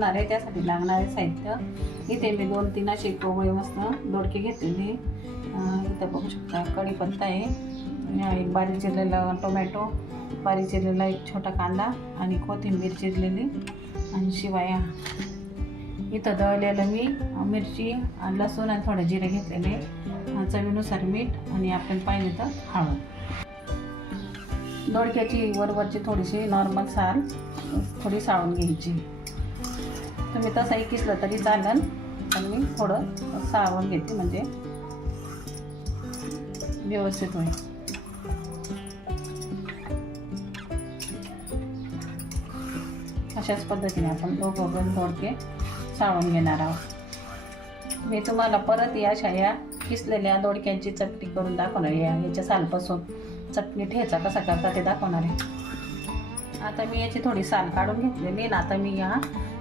बनवणार आहे त्यासाठी लागणारे साहित्य इथे मी 2-3 असे कोवळे मस्त दोडके घेतलेले. इथं बघू शकता कढीपत्ता आहे, एक बारीक चिरलेला टोमॅटो, बारीक चिरलेला एक छोटा कांदा आणि कोथिंबीर चिरलेली आणि शिवाय इथं दळलेलं मी मिरची आणि लसूण आणि थोडं जिरे घेतलेले, चवीनुसार मीठ आणि आपण पाहिजे तर हळद. दोडक्याची वरवरची थोडीशी नॉर्मल साल थोडी साळून घ्यायची. तुम्ही तसंही किसलं तरी चालेल, पण मी थोडं साळून घेते म्हणजे व्यवस्थित होईल. अशाच पद्धतीने आपण दोघं दोडके साळून घेणार आहोत. मी तुम्हाला परत या किसलेल्या दोडक्यांची चटणी करून दाखवणार आहे. याच्या सालपासून चटणी ठेचा कसा करता ते दाखवणार आहे. आता मी याची थोडी साल काढून घेतलेली आणि आता मी या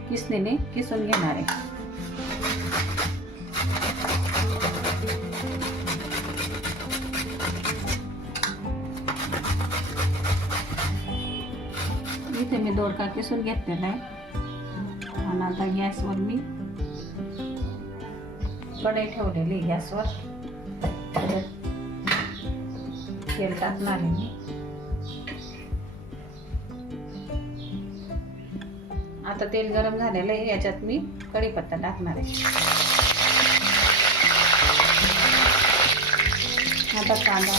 किसणीने किसून घेणार आहे. इथे मी दोडका किसून घेतलेला आहे आणि आता गॅसवर मी कढई ठेवलेली. गॅसवर तेल टाकणार आहे मी. आता तेल गरम झालेलं आहे, याच्यात मी कढीपत्ता टाकणार आहे. आता कांदा,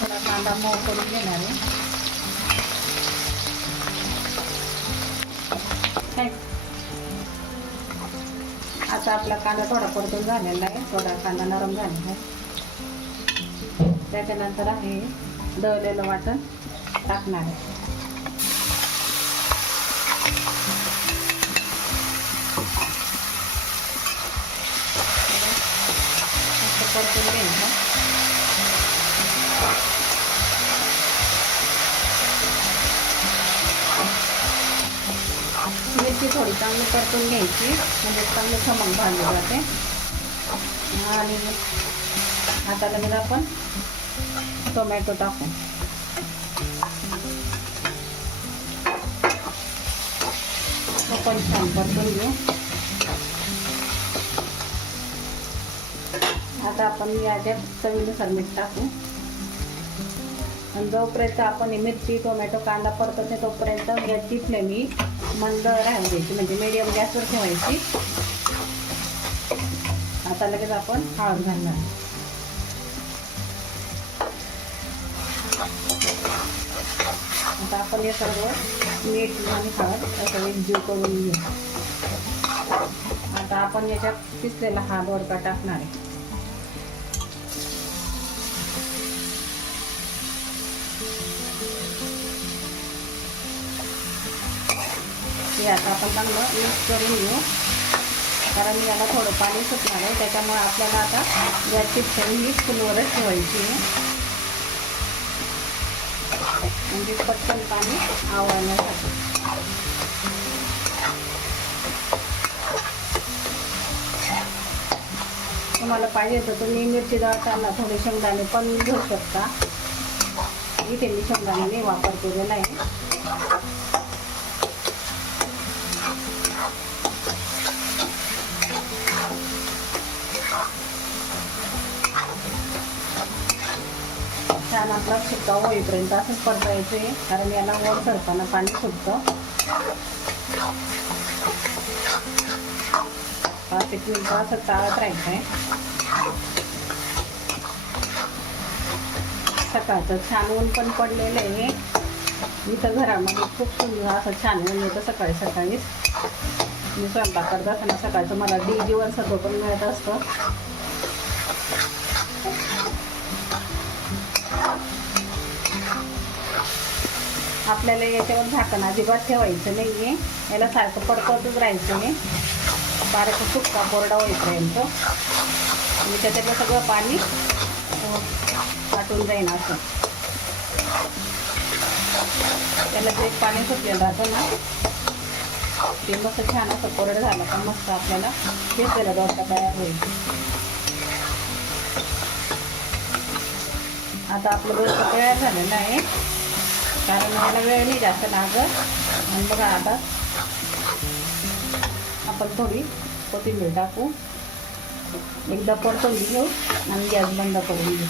थोडा कांदा मऊ करून घेणार आहे. आता आपला कांदा थोडा परतून झालेला आहे, थोडा कांदा नरम झालेला आहे. त्याच्यानंतर आहे दळलेलं वाटण टाकणार आहे. परतून घ्यायचं. मिरची थोडी चांगली परतून घ्यायची म्हणजे चांगली खमंग भाजली जाते. आणि आता लगेच आपण टोमॅटो टाकू. तो पण छान परतून घेऊ. आता आपण याच्यात चवीनुसार मीठ टाकू आणि जोपर्यंत आपण मिरची टोमॅटो कांदा परतते तोपर्यंत गॅसची फ्लेम ही मंद राहू द्यायची म्हणजे मीडियम गॅसवर ठेवायची. आता लगेच आपण हळद घालणार. आता आपण हे सर्व मीठ आणि हळद असं एकजीव करून घेऊ. आता आपण याच्यात किसलेला हा दोडका टाकणार आहे. हे आता आपण चांगलं मिक्स करून घेऊ, कारण याला थोडं पाणी सुटणार आहे. त्याच्यामुळे आपल्याला आता गॅसची फ्लेम ही फुलवरच ठेवायची आहे म्हणजे पटकन पाणी आवळण्यासाठी. तुम्हाला पाहिजे तर तुम्ही मिरची दळताना थोडे शेंगदाणे पण घेऊ शकता. इथे मी शेंगदाणे वापर केलेला आहे. छान आपला सुक्का होईपर्यंत असंच परतायचं आहे, कारण याला वर सरताना पाणी सुटतं. 5-1 मिनिटं असं चाळत राहायचं आहे. सकाळचं छान ऊन पण पडलेलं आहे. इथं घरामध्ये खूप सुंदर असं छान ऊन येतं सकाळी सकाळीच. मी स्वयंपाक करत असताना सकाळचं मला जीवनसत्व पण मिळत असतं. आपल्याला याच्यावर झाकण अजिबात ठेवायचं नाही आहे. याला सारखं परततच राहायचं आहे बारीक सुक्का कोरडा होईपर्यंत. आणि त्याच्यातलं सगळं पाणी आटून जाईल असं. त्याला जे पाणी सुटलेलं राहतं ना ते मस्त छान असं कोरडं झालं का मस्त आपल्याला घेतलेला दोडका तयार होईल. आता आपलं दोडकं तयार झालेलं आहे, कारण मला वेळ नाही जास्त लागत. आणि बघा आता आपण थोडी कोथिंबीर टाकू, एकदा परतून घेऊ आणि गॅस बंद करून घेऊ.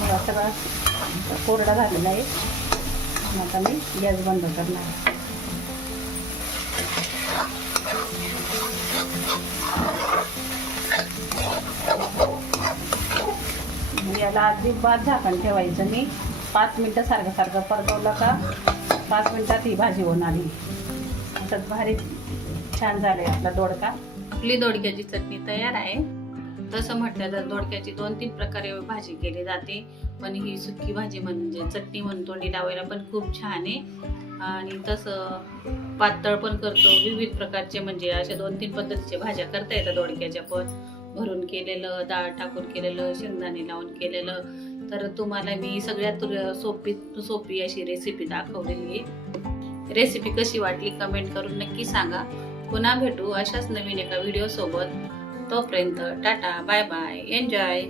बघा सगळा कोरडा झालेला आहे. आता मी गॅस बंद करणार आहे. याला अजिबात झाकण ठेवायचं नाही. 5 मिनटं सारखं परतवलं का 5 मिनटात ही भाजी होणार आहे. असंच भारी छान झालंय आपला दोडका. आपली दोडक्याची चटणी तयार आहे. तसं म्हटलं तर दोडक्याची 2-3 प्रकारे भाजी केली जाते, पण ही सुकी भाजी म्हणजे चटणी म्हणून तोंडी लावायला पण खूप छान आहे. आणि तसं पातळ पण करतो. विविध प्रकारचे म्हणजे अशा 2-3 पद्धतीच्या भाज्या करता येतात दोडक्याच्या पण. भरून केलेलं, डाळ टाकून केलेलं, शेंगदाणे लावून केलेलं. तर तुम्हाला मी सगळ्यात सोपी अशी रेसिपी दाखवलेली आहे. रेसिपी कशी वाटली कमेंट करून नक्की सांगा. पुन्हा भेटू अशाच नवीन एका व्हिडिओ सोबत. तोपर्यंत टाटा, बाय बाय, एन्जॉय.